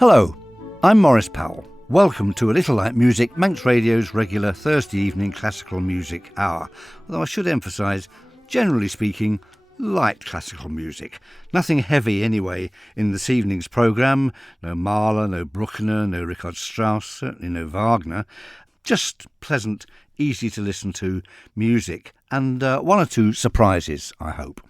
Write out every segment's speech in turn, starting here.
Hello, I'm Maurice Powell. Welcome to A Little Light Music, Manx Radio's regular Thursday evening classical music hour. Although I should emphasise, generally speaking, light classical music. Nothing heavy anyway in this evening's programme. No Mahler, no Bruckner, no Richard Strauss, certainly no Wagner. Just pleasant, easy to listen to music and one or two surprises, I hope.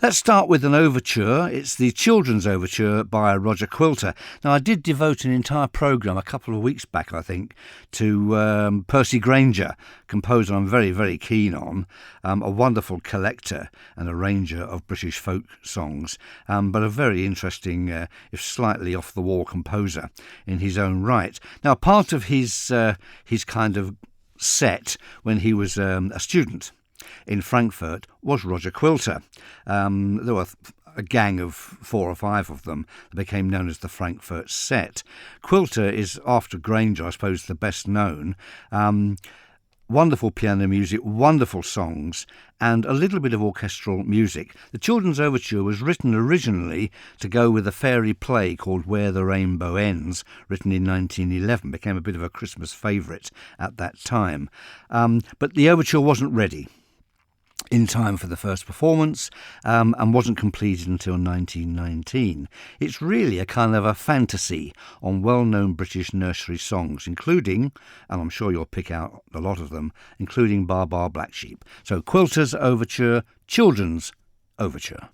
Let's start with an overture. It's the Childrens Overture by Roger Quilter. Now, I did devote an entire programme a couple of weeks back, I think, to Percy Grainger, composer I'm very, very keen on, a wonderful collector and arranger of British folk songs, but a very interesting, if slightly off-the-wall composer in his own right. Now, part of his kind of set when he was a student in Frankfurt was Roger Quilter. There were a gang of 4 or 5 of them that became known as the Frankfurt Set. Quilter is, after Grainger, I suppose, the best known. Wonderful piano music, wonderful songs, and a little bit of orchestral music. The Children's Overture was written originally to go with a fairy play called Where the Rainbow Ends, written in 1911. Became a bit of a Christmas favourite at that time. But the overture wasn't ready in time for the first performance and wasn't completed until 1919. It's really a kind of a fantasy on well-known British nursery songs, including, and I'm sure you'll pick out a lot of them, including Bar Bar Black Sheep. So Quilter's Overture, Children's Overture.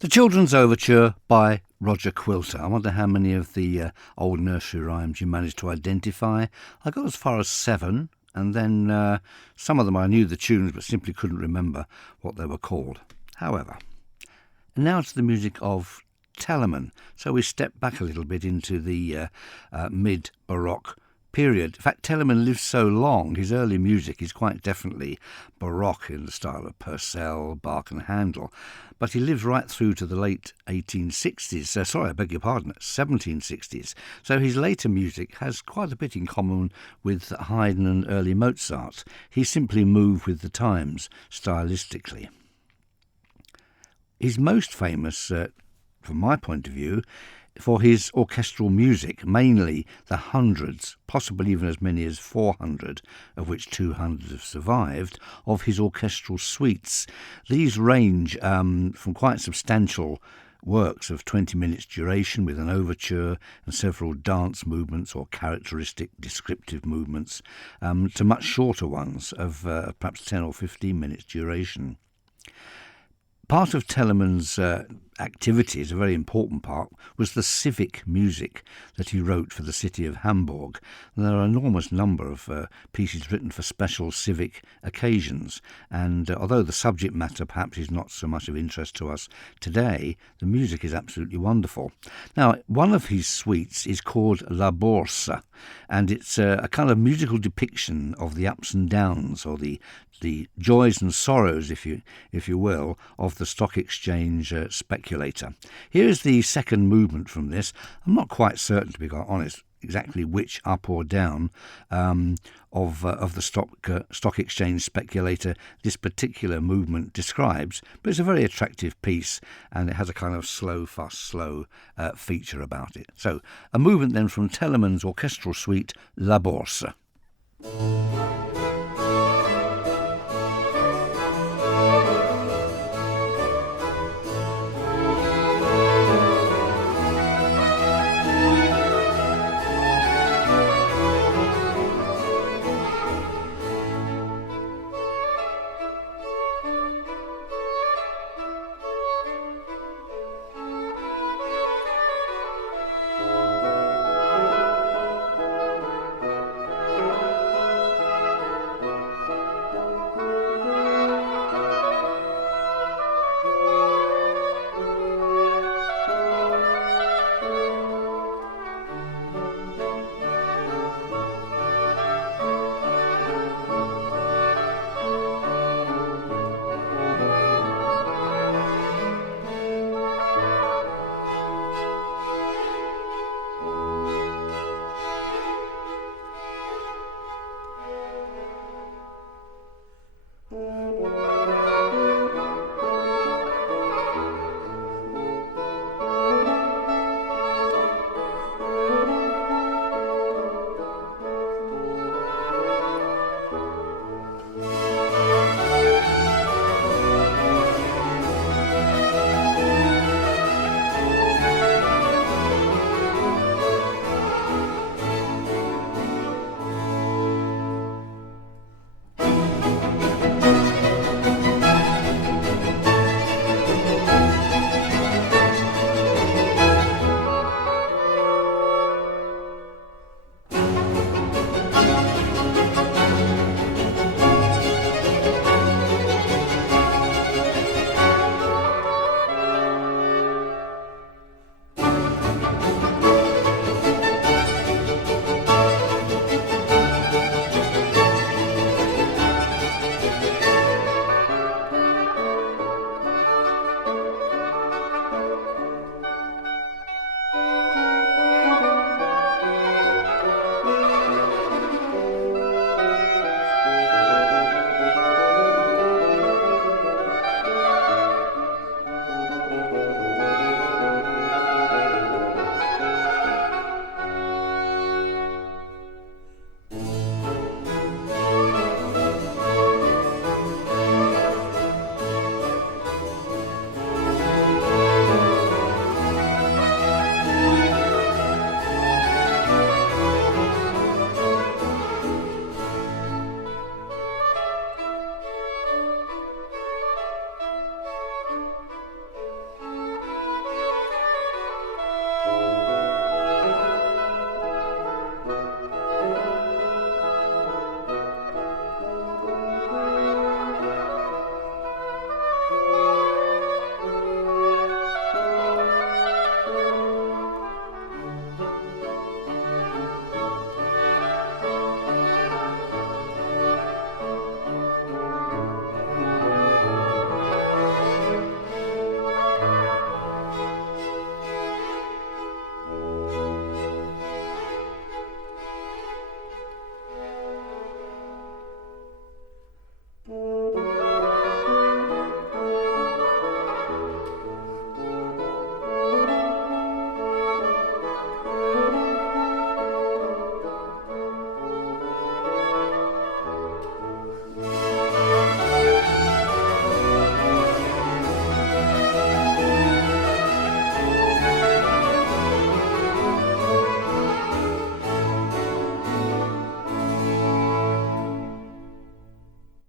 The Children's Overture by Roger Quilter. I wonder how many of the old nursery rhymes you managed to identify. I got as far as 7, and then some of them I knew the tunes but simply couldn't remember what they were called. However, and now to the music of Telemann. So we step back a little bit into the mid-Baroque period. In fact, Telemann lived so long, his early music is quite definitely Baroque in the style of Purcell, Bach and Handel. But he lived right through to the late 1760s. So his later music has quite a bit in common with Haydn and early Mozart. He simply moved with the times stylistically. He's most famous, from my point of view, for his orchestral music, mainly the hundreds, possibly even as many as 400, of which 200 have survived, of his orchestral suites. These range from quite substantial works of 20 minutes duration with an overture and several dance movements or characteristic descriptive movements, to much shorter ones of perhaps 10 or 15 minutes duration. Part of Telemann's activities, a very important part, was the civic music that he wrote for the city of Hamburg. And there are an enormous number of pieces written for special civic occasions, and although the subject matter perhaps is not so much of interest to us today, the music is absolutely wonderful. Now, one of his suites is called La Borsa, and it's a kind of musical depiction of the ups and downs, or the joys and sorrows, if you will, of the stock exchange speculator. Here is the second movement from this. I'm not quite certain, to be quite honest, exactly which up or down of the stock exchange speculator this particular movement describes, but it's a very attractive piece, and it has a kind of slow feature about it. So a movement then from Telemann's orchestral suite, La Borsa.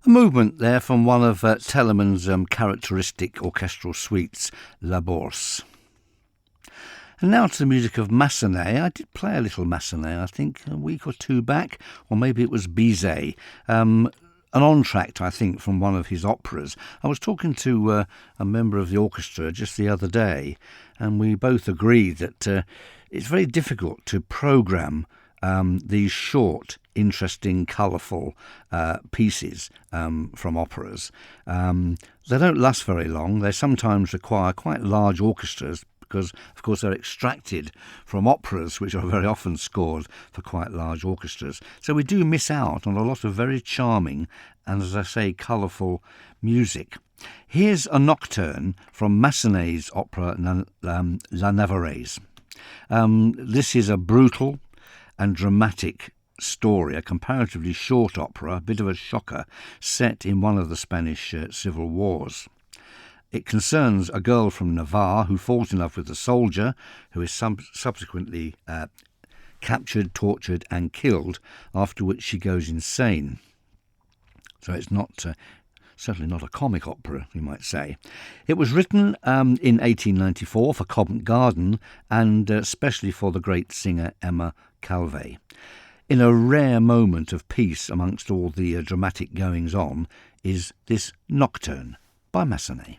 A movement there from one of Telemann's characteristic orchestral suites, La Bourse. And now to the music of Massenet. I did play a little Massenet, I think, a week or two back, or maybe it was Bizet. An entr'acte, I think, from one of his operas. I was talking to a member of the orchestra just the other day, and we both agreed that it's very difficult to programme these short, interesting, colourful pieces from operas. They don't last very long. They sometimes require quite large orchestras because, of course, they're extracted from operas, which are very often scored for quite large orchestras. So we do miss out on a lot of very charming and, as I say, colourful music. Here's a nocturne from Massenet's opera La Navarrese. This is a brutal and dramatic story, a comparatively short opera, a bit of a shocker, set in one of the Spanish civil wars. It concerns a girl from Navarre who falls in love with a soldier who is subsequently captured, tortured and killed, after which she goes insane. So it's not certainly not a comic opera, you might say. It was written in 1894 for Covent Garden and especially for the great singer Emma Calvé. In a rare moment of peace amongst all the dramatic goings-on is this nocturne by Massenet.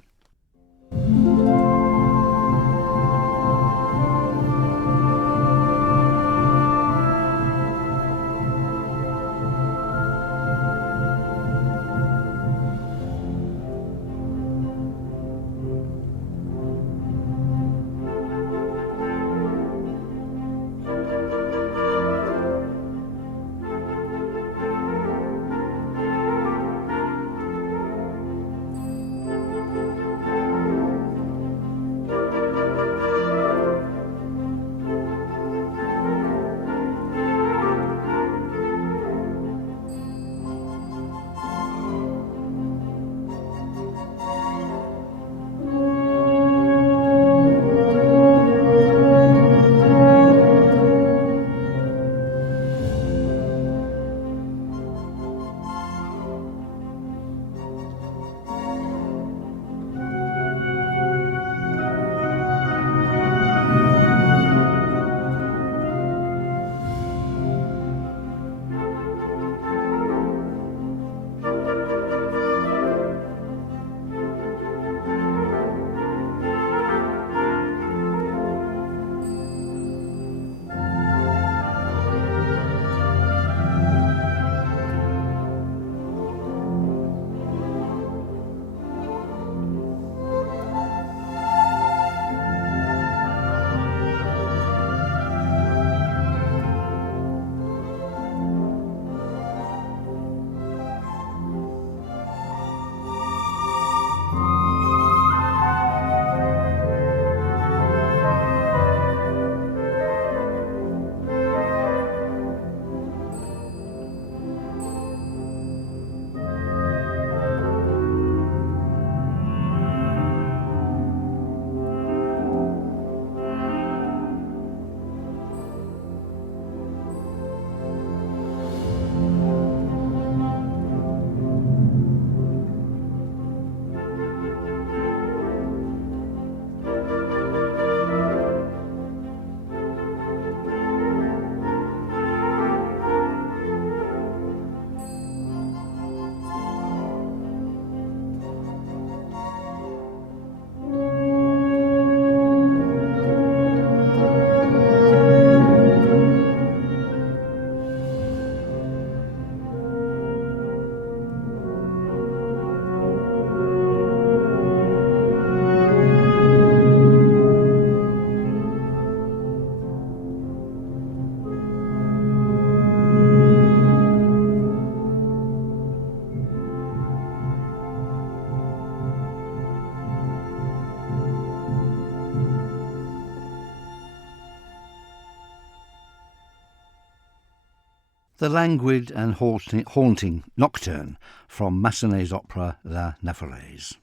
The languid and haunting nocturne from Massenet's opera La Navarrese.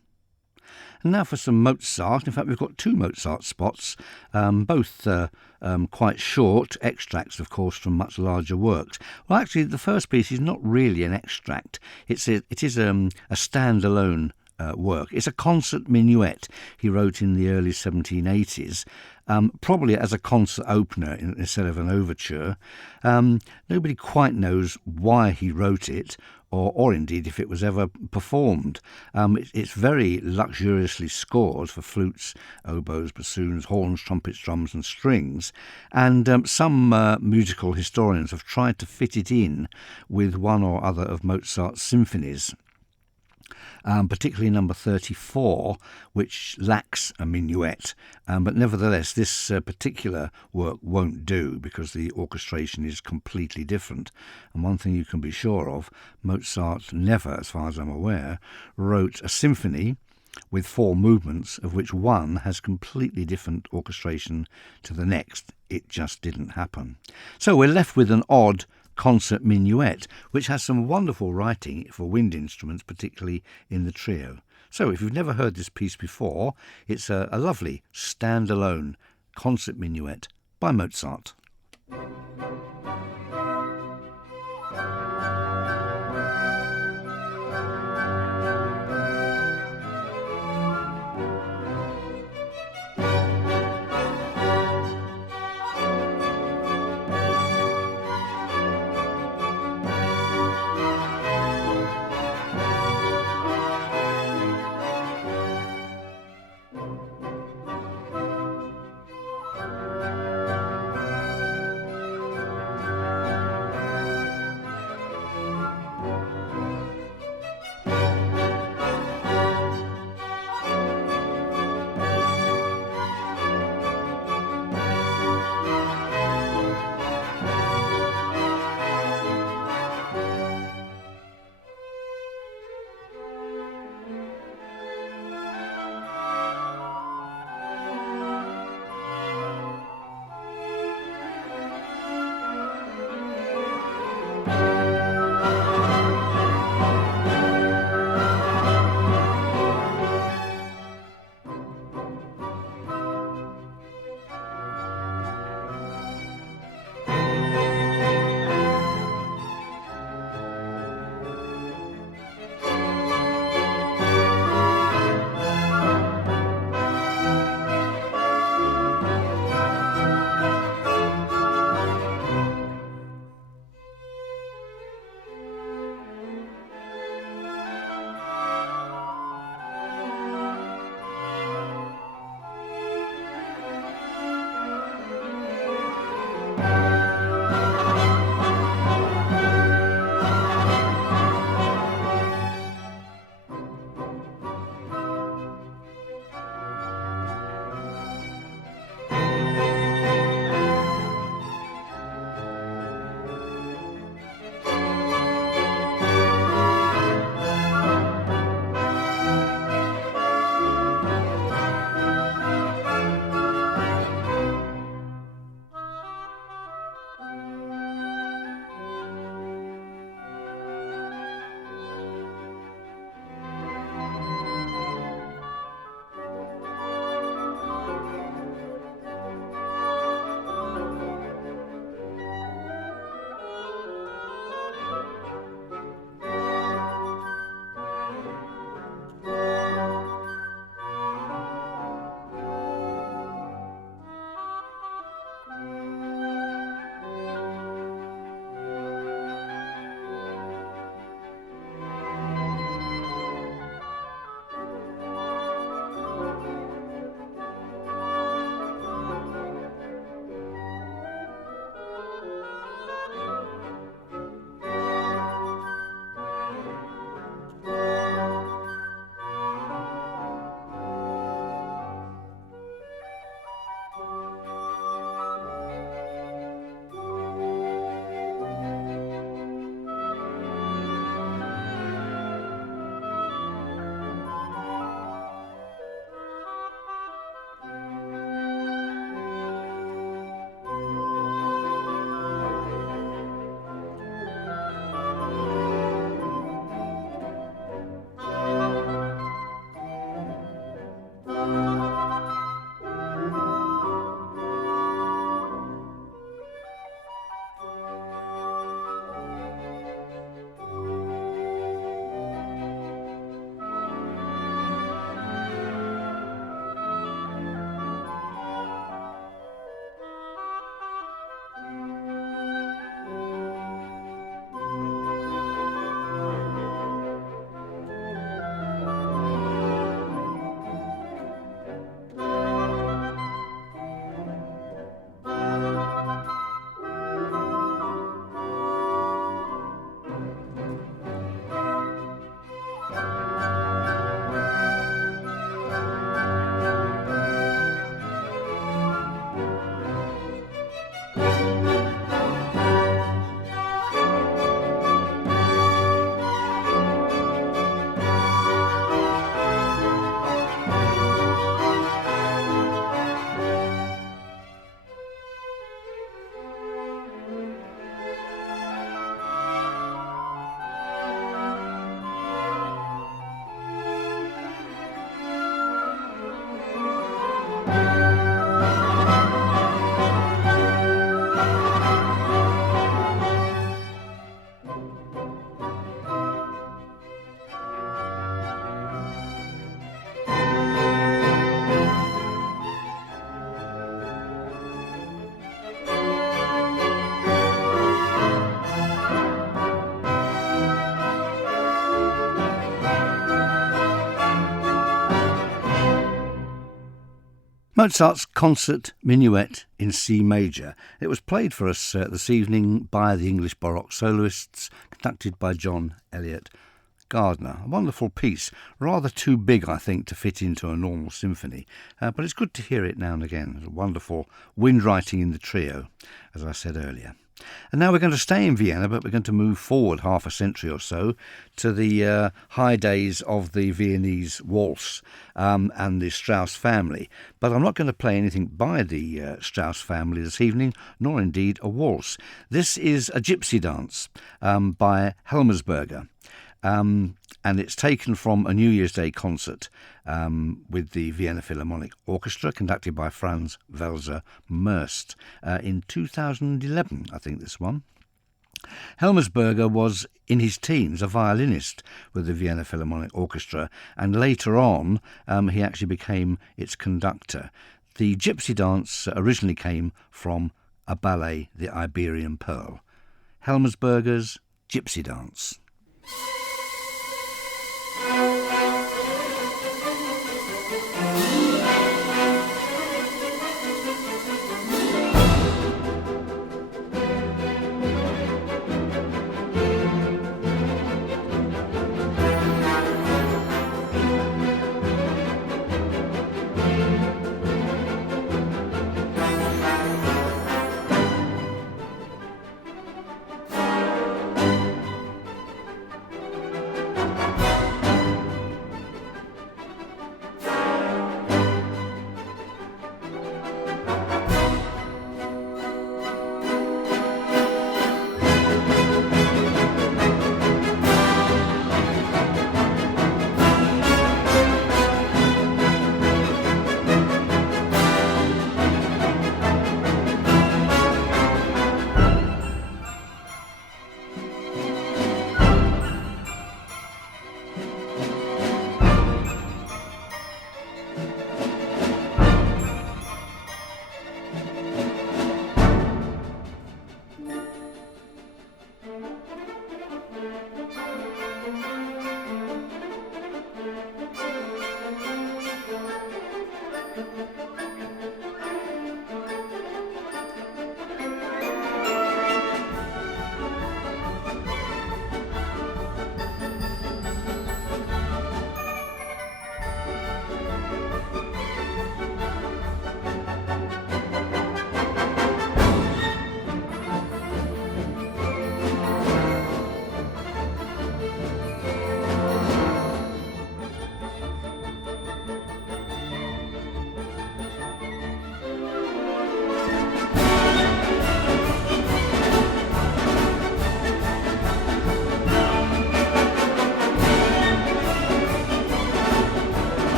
And now for some Mozart. In fact, we've got two Mozart spots, both quite short extracts, of course, from much larger works. Well, actually, the first piece is not really an extract. It is a standalone work. It's a concert minuet he wrote in the early 1780s, probably as a concert opener instead of an overture. Nobody quite knows why he wrote it, or indeed if it was ever performed. It's very luxuriously scored for flutes, oboes, bassoons, horns, trumpets, drums and strings, and some musical historians have tried to fit it in with one or other of Mozart's symphonies. Particularly number 34, which lacks a minuet. But nevertheless, this particular work won't do because the orchestration is completely different. And one thing you can be sure of, Mozart never, as far as I'm aware, wrote a symphony with 4 movements, of which one has completely different orchestration to the next. It just didn't happen. So we're left with an odd concert minuet, which has some wonderful writing for wind instruments, particularly in the trio. So if you've never heard this piece before, it's a lovely standalone concert minuet by Mozart. Mozart's Concert Minuet in C major. It was played for us this evening by the English Baroque soloists, conducted by John Eliot Gardner. A wonderful piece, rather too big, I think, to fit into a normal symphony, but it's good to hear it now and again. There's a wonderful windwriting in the trio, as I said earlier. And now we're going to stay in Vienna, but we're going to move forward half a century or so to the high days of the Viennese waltz and the Strauss family. But I'm not going to play anything by the Strauss family this evening, nor indeed a waltz. This is a gypsy dance by Helmersberger. And it's taken from a New Year's Day concert with the Vienna Philharmonic Orchestra, conducted by Franz Welser Möst in 2011, I think this one. Helmersberger was, in his teens, a violinist with the Vienna Philharmonic Orchestra, and later on he actually became its conductor. The gypsy dance originally came from a ballet, The Iberian Pearl. Helmersberger's Gypsy Dance.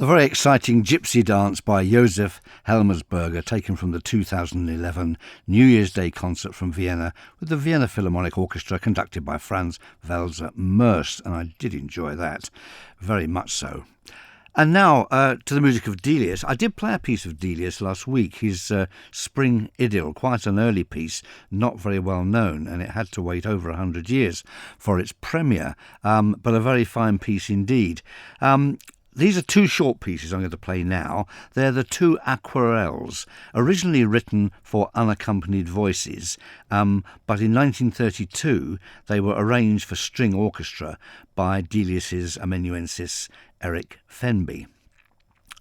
The very exciting Gypsy Dance by Josef Helmersberger, taken from the 2011 New Year's Day concert from Vienna with the Vienna Philharmonic Orchestra, conducted by Franz Welser Möst, and I did enjoy that, very much so. And now to the music of Delius. I did play a piece of Delius last week, his Spring Idyll, quite an early piece, not very well known, and it had to wait over 100 years for its premiere, but a very fine piece indeed. These are two short pieces I'm going to play now. They're the two aquarelles, originally written for unaccompanied voices, but in 1932 they were arranged for string orchestra by Delius's amanuensis Eric Fenby.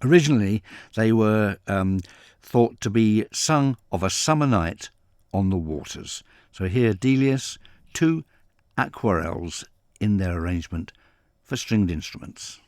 Originally they were thought to be sung of a summer night on the waters. So here Delius, two aquarelles in their arrangement for stringed instruments.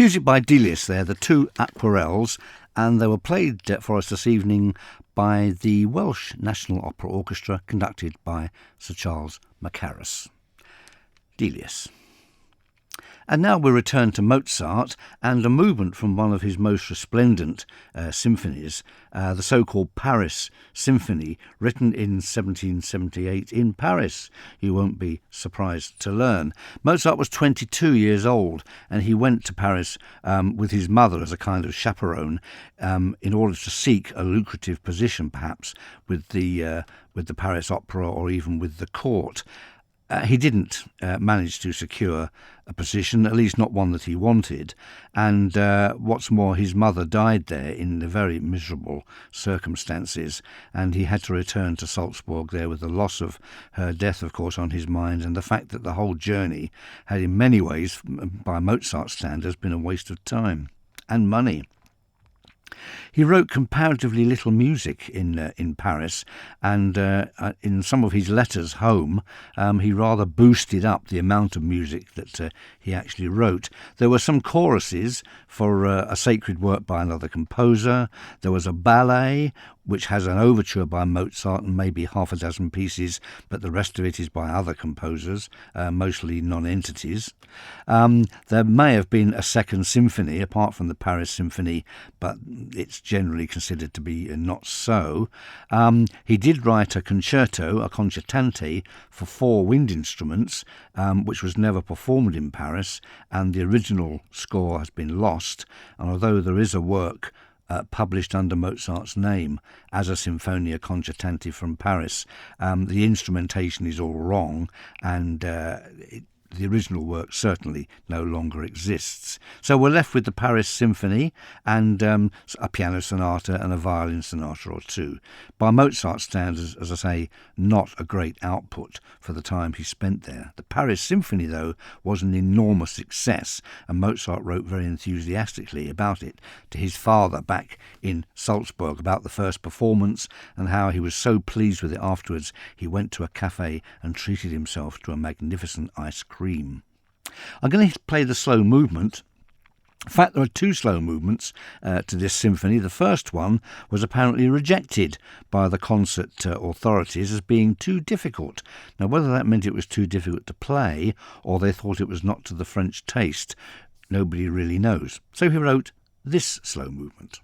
Music by Delius there, the two aquarelles, and they were played for us this evening by the Welsh National Opera Orchestra, conducted by Sir Charles Mackerras. Delius. And now we return to Mozart and a movement from one of his most resplendent symphonies, the so-called Paris Symphony, written in 1778 in Paris, you won't be surprised to learn. Mozart was 22 years old, and he went to Paris with his mother as a kind of chaperone in order to seek a lucrative position, perhaps, with the Paris Opera or even with the court. He didn't manage to secure a position, at least not one that he wanted, and what's more, his mother died there in very miserable circumstances, and he had to return to Salzburg there with the loss of her death, of course, on his mind, and the fact that the whole journey had in many ways, by Mozart standards, been a waste of time and money. He wrote comparatively little music in Paris, and in some of his letters home, he rather boosted up the amount of music that he actually wrote. There were some choruses for a sacred work by another composer. There was a ballet, which has an overture by Mozart and maybe half a dozen pieces, but the rest of it is by other composers, mostly non-entities. There may have been a second symphony, apart from the Paris Symphony, but it's generally considered to be not so. He did write a concerto, a concertante, for 4 wind instruments, which was never performed in Paris, and the original score has been lost. And although there is a work published under Mozart's name as a Sinfonia Concertante from Paris, the instrumentation is all wrong, and the original work certainly no longer exists. So we're left with the Paris Symphony and a piano sonata and a violin sonata or two. By Mozart's standards, as I say, not a great output for the time he spent there. The Paris Symphony, though, was an enormous success, and Mozart wrote very enthusiastically about it to his father back in Salzburg about the first performance and how he was so pleased with it afterwards he went to a cafe and treated himself to a magnificent ice cream. I'm going to play the slow movement. In fact, there are 2 slow movements to this symphony. The first one was apparently rejected by the concert authorities as being too difficult. Now, whether that meant it was too difficult to play or they thought it was not to the French taste, nobody really knows. So he wrote this slow movement.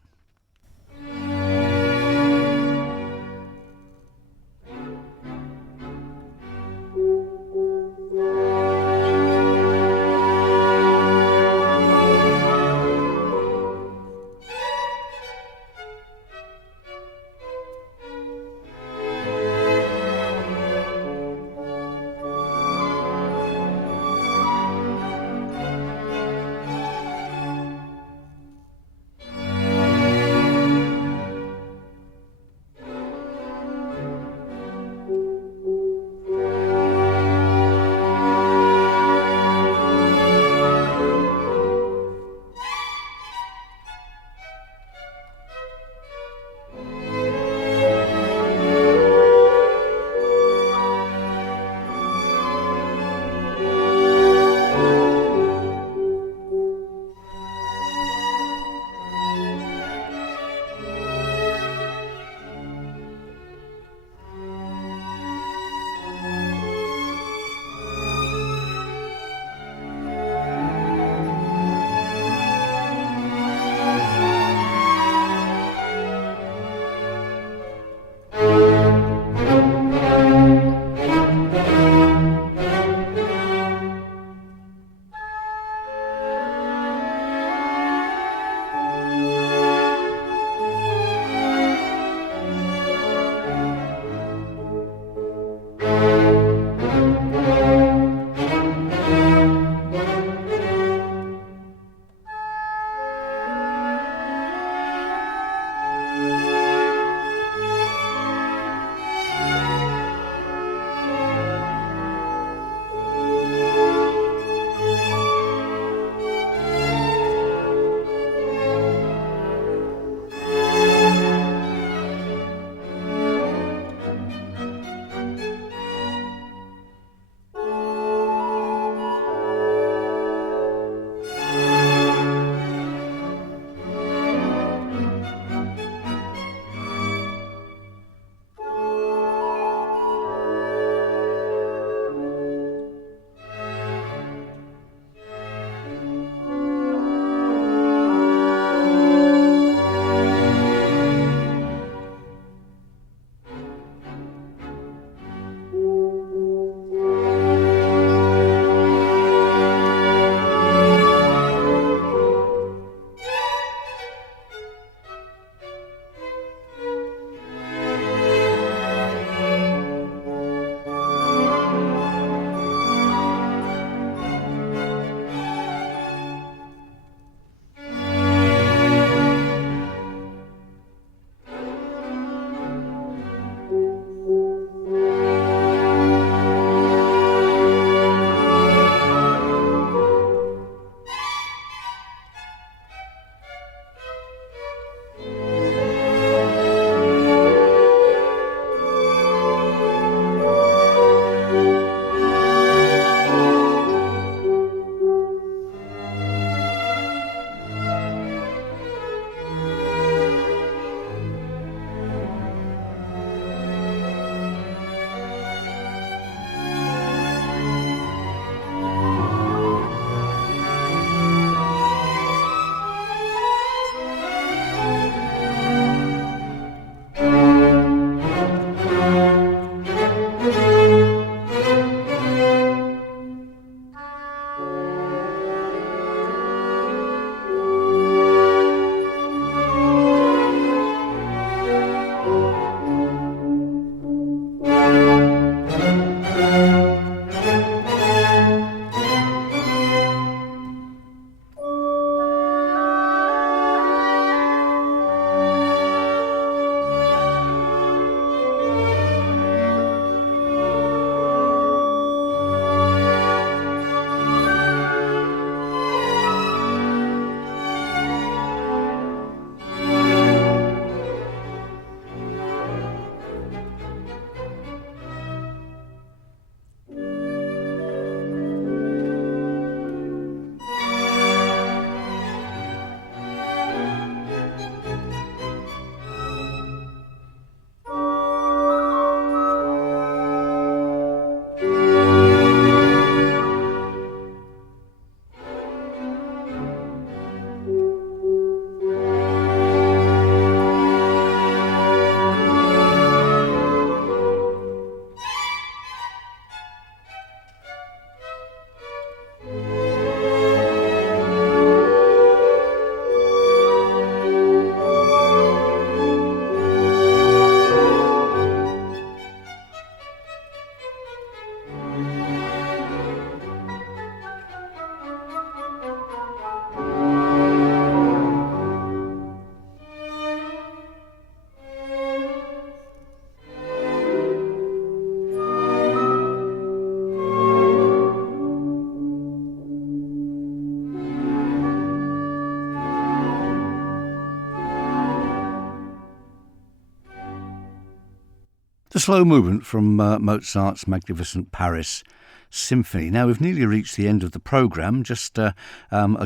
The slow movement from Mozart's magnificent Paris Symphony. Now, we've nearly reached the end of the programme, just a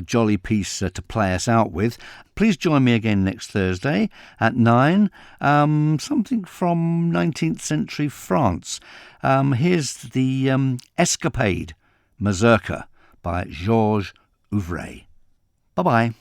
jolly piece to play us out with. Please join me again next Thursday at 9, something from 19th century France. Here's the Escapade Mazurka by Georges Ouvray. Bye-bye.